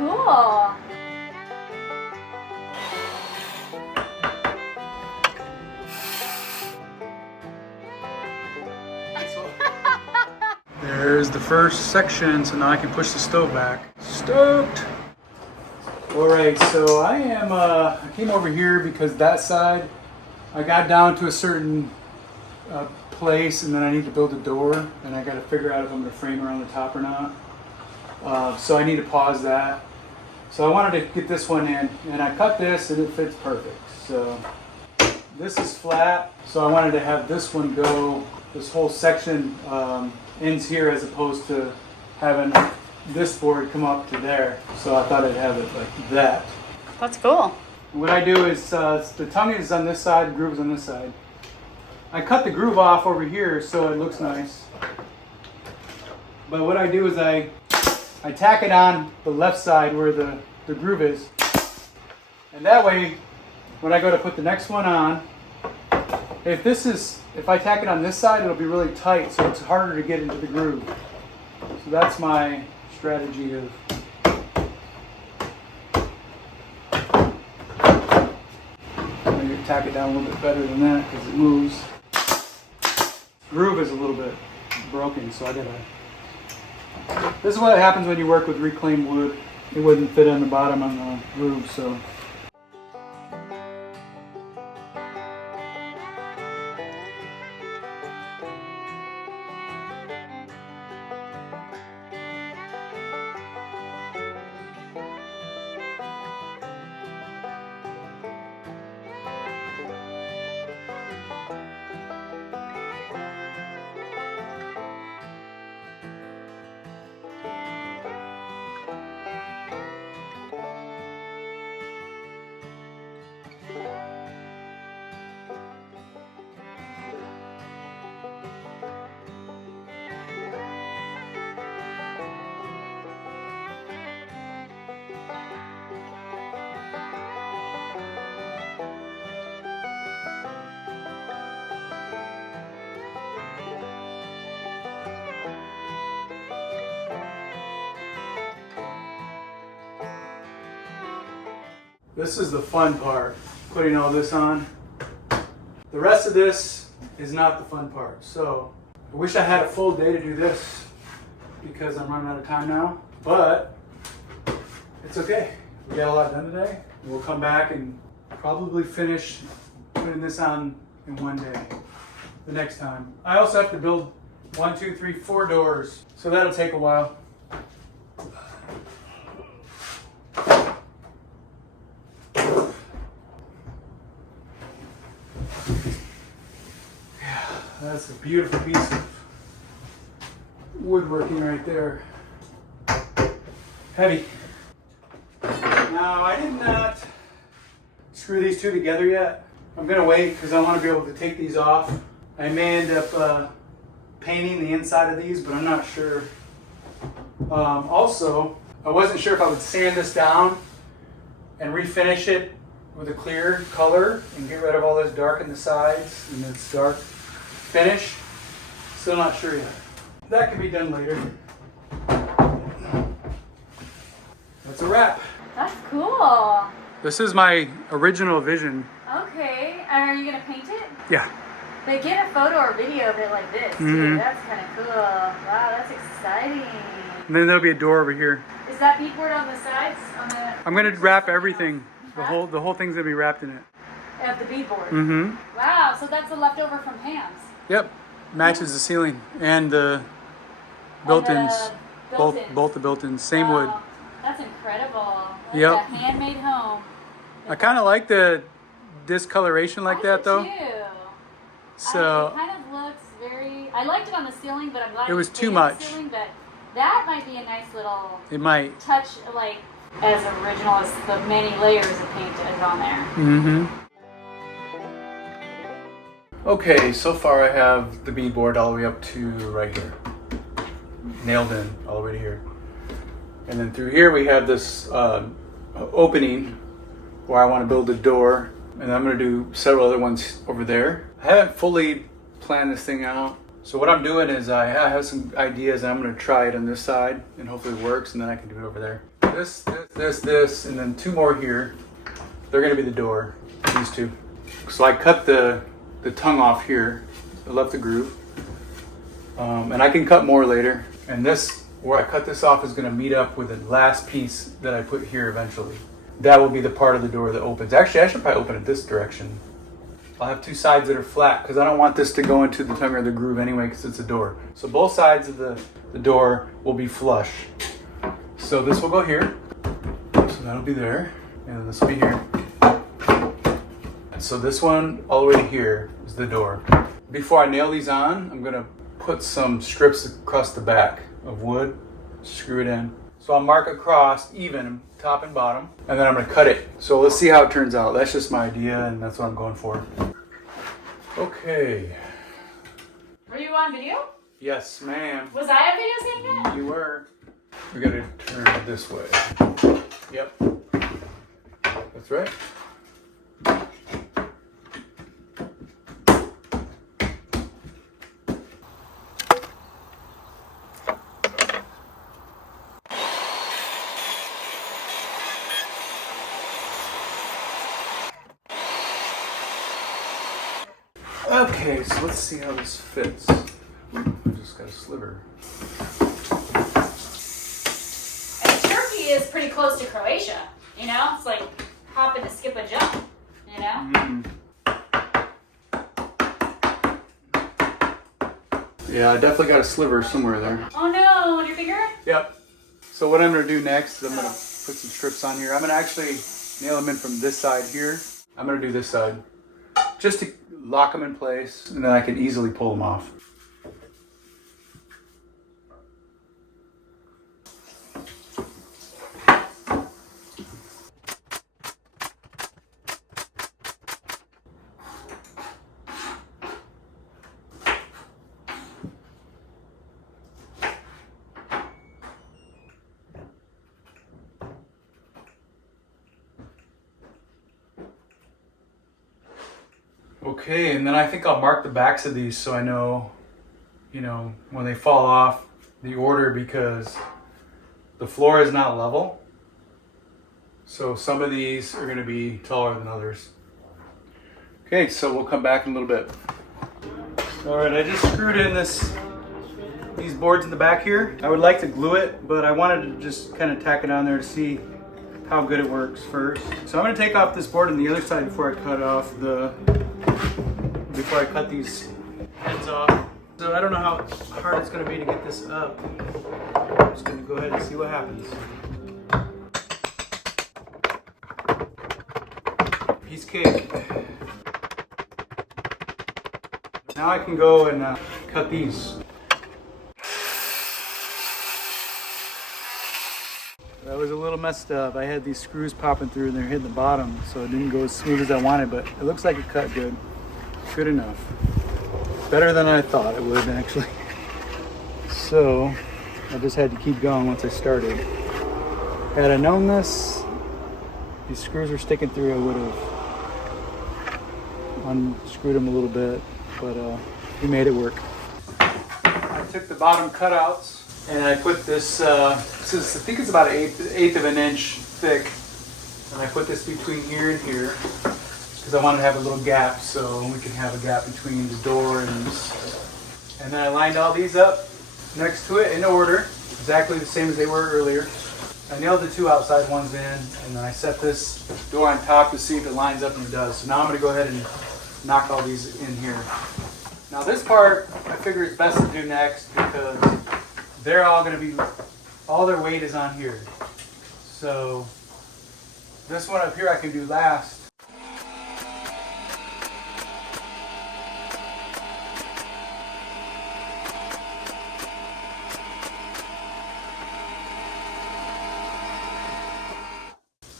cool. There's the first section, so now I can push the stove back. Stoked! Alright, so I came over here because that side, I got down to a certain place and then I need to build a door and I got to figure out if I'm going to frame around the top or not. So I need to pause that. So I wanted to get this one in and I cut this and it fits perfect. So this is flat, so I wanted to have this one go, this whole section ends here as opposed to having this board come up to there. So I thought I'd have it like that. That's cool. What I do is the tongue is on this side, the groove is on this side. I cut the groove off over here so it looks nice. But what I do is I tack it on the left side where the groove is. And that way, when I go to put the next one on, if I tack it on this side, it'll be really tight, so it's harder to get into the groove. So that's my strategy of maybe tack it down a little bit better than that because it moves. Groove is a little bit broken, so I gotta. This is what happens when you work with reclaimed wood. It wouldn't fit on the bottom on the groove, so. This is the fun part, putting all this on. The rest of this is not the fun part. So I wish I had a full day to do this because I'm running out of time now, but it's okay. We got a lot done today. We'll come back and probably finish putting this on in one day the next time. I also have to build 1, 2, 3, 4 doors, so that'll take a while. That's a beautiful piece of woodworking right there. Heavy. Now, I did not screw these two together yet. I'm gonna wait because I want to be able to take these off. I may end up painting the inside of these, but I'm not sure. Also, I wasn't sure if I would sand this down and refinish it with a clear color and get rid of all this dark in the sides and this dark finish. Still not sure yet. That can be done later. That's a wrap. That's cool. This is my original vision. Okay, and are you gonna paint it? Yeah. They get a photo or video of it like this too. That's kind of cool. Wow, that's exciting. And then there'll be a door over here. Is that beadboard on the sides? I'm gonna wrap everything. The whole thing's gonna be wrapped in it. Of the beadboard. Mm-hmm. Wow, so that's the leftover from Pam's. Yep. Matches the ceiling and the built-ins. Both the built-ins. Same wood. That's incredible. That's Yep. a handmade home. I kind of like the discoloration like that though. Too. So it kind of looks very. I liked it on the ceiling, but I'm glad it was you too painted much. The ceiling, but that might be a nice little. It might. Touch, like as original as the many layers of paint is on there. Mm-hmm. Okay, so far I have the beadboard all the way up to right here. Nailed in all the way to here. And then through here we have this opening where I want to build a door. And I'm going to do several other ones over there. I haven't fully planned this thing out. So what I'm doing is I have some ideas and I'm going to try it on this side and hopefully it works and then I can do it over there. this, and then 2 more here. They're gonna be the door, these 2. So I cut the tongue off here. I left the groove. And I can cut more later. And this, where I cut this off, is gonna meet up with the last piece that I put here eventually. That will be the part of the door that opens. Actually, I should probably open it this direction. I'll have 2 sides that are flat because I don't want this to go into the tongue or the groove anyway because it's a door. So both sides of the door will be flush. So this will go here. So that'll be there. And this will be here. So this one all the way to here is the door. Before I nail these on, I'm gonna put some strips across the back of wood, screw it in. So I'll mark across even, top and bottom, and then I'm gonna cut it. So let's see how it turns out. That's just my idea, and that's what I'm going for. Okay. Were you on video? Yes, ma'am. Was I on video saying that? You were. We gotta turn it this way. Yep. That's right. Okay, so let's see how this fits. I just got a sliver. And Turkey is pretty close to Croatia, you know? It's like hop and a skip a jump, you know? Yeah, I definitely got a sliver somewhere there. Oh no, on your finger? Yep. So what I'm gonna do next is I'm gonna put some strips on here. I'm gonna actually nail them in from this side here. I'm gonna do this side just to lock them in place, and then I can easily pull them off. Okay, and then I think I'll mark the backs of these so I know, you know, when they fall off, the order, because the floor is not level. So some of these are going to be taller than others. Okay, so we'll come back in a little bit. All right, I just screwed in these boards in the back here. I would like to glue it, but I wanted to just kind of tack it on there to see how good it works first. So I'm going to take off this board on the other side before I cut these heads off. So I don't know how hard it's going to be to get this up. I'm just going to go ahead and see what happens. Piece of cake. Now I can go and cut these. That was a little messed up. I had these screws popping through and they're hitting the bottom, so it didn't go as smooth as I wanted, but it looks like it cut good. Good enough. Better than I thought it would, actually. So I just had to keep going once I started. Had I known this, these screws were sticking through, I would have unscrewed them a little bit, but we made it work. I took the bottom cutouts and I put this, I think it's about an eighth of an inch thick, and I put this between here and here because I wanted to have a little gap so we can have a gap between the door and this. And then I lined all these up next to it in order, exactly the same as they were earlier. I nailed the 2 outside ones in, and then I set this door on top to see if it lines up, and it does. So now I'm going to go ahead and knock all these in here. Now this part I figure it's best to do next because they're all going to be, all their weight is on here. So this one up here I can do last.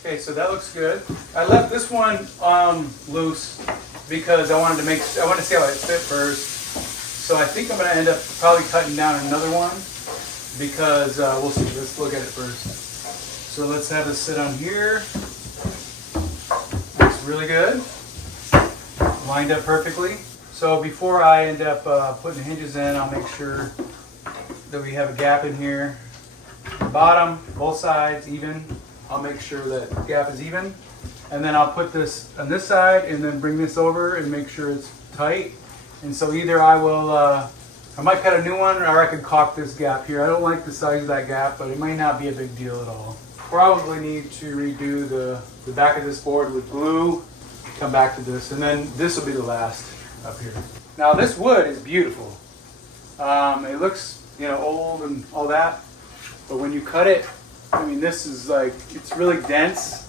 Okay, so that looks good. I left this one loose because I wanted to see how it fit first. So I think I'm going to end up probably cutting down another one because we'll see. Let's look at it first. So let's have it sit on here. Looks really good. Lined up perfectly. So before I end up putting the hinges in, I'll make sure that we have a gap in here bottom, both sides even. I'll make sure that the gap is even. And then I'll put this on this side and then bring this over and make sure it's tight. And so either I will, I might cut a new one or I could caulk this gap here. I don't like the size of that gap, but it might not be a big deal at all. Probably need to redo the back of this board with glue, come back to this, and then this will be the last up here. Now this wood is beautiful. It looks, you know, old and all that, but when you cut it, I mean, this is like, it's really dense.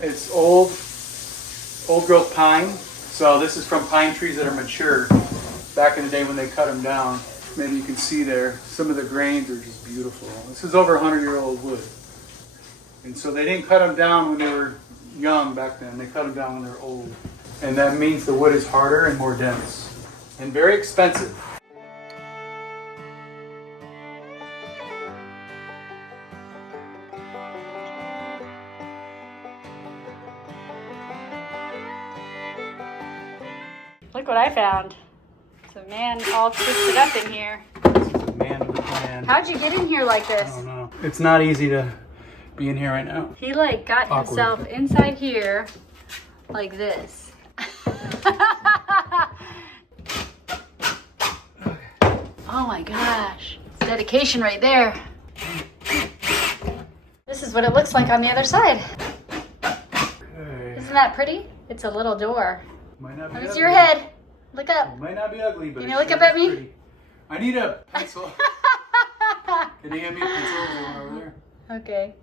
It's old growth pine. So this is from pine trees that are mature. Back in the day when they cut them down, maybe you can see there, some of the grains are just beautiful. This is over 100-year-old wood. And so they didn't cut them down when they were young back then. They cut them down when they're old. And that means the wood is harder and more dense. And very expensive. Look what I found. It's a man all twisted up in here. It's a man with a plan. How'd you get in here like this? I don't know. It's not easy to be in here right now. He like got Awkward. himself inside here like this. Oh my gosh. It's dedication right there. This is what it looks like on the other side. Okay. Isn't that pretty? It's a little door. Might not be Where's ugly. your head? Look up. It might not be ugly, but Can it you look sure up at is me? pretty. I need a pencil. Can you hand me a pencil? Is there one over there? Okay.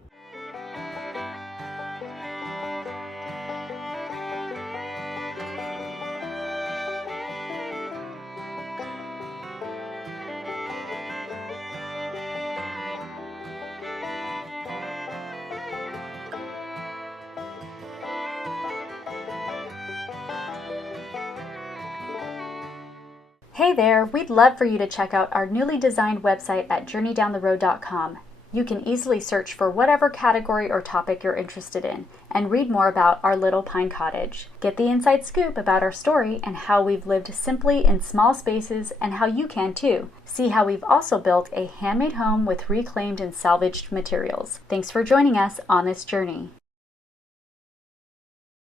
Hey there, we'd love for you to check out our newly designed website at journeydowntheroad.com. You can easily search for whatever category or topic you're interested in and read more about our little pine cottage. Get the inside scoop about our story and how we've lived simply in small spaces and how you can too. See how we've also built a handmade home with reclaimed and salvaged materials. Thanks for joining us on this journey.